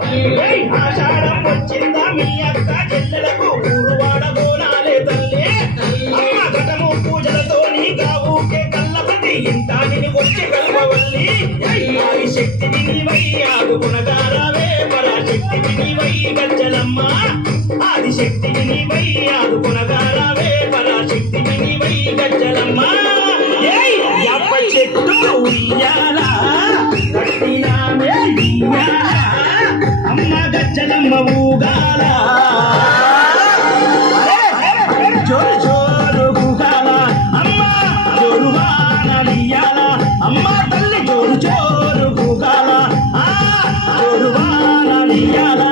ఆషాఢం వచ్చిందా మీ అక్క చెల్లెలకు ఊరువాడ బోనాలే తల్లి అమ్మ ఘటము పూజలతో నీ కావుకే కల్లపతి ఇంటాని వచ్చి కల్పవల్లి ఆది శక్తిని నీవై ఆదుకునగారావే పరాశక్తిని నీవై గజ్జలమ్మ ఆది శక్తిని నీవై ఆదుకునగారావే పరాశక్తిని నీవై గజ్జలమ్మ యాప చెట్టు ఉయ్యాల కట్టినామే అమ్మ గజ్జలమ్మ ఊగాల జోరు జోరు గుగాల అమ్మ జోరువానలియాల అమ్మ తల్లి జోరు జోరు గుగాల జోరువానలియాల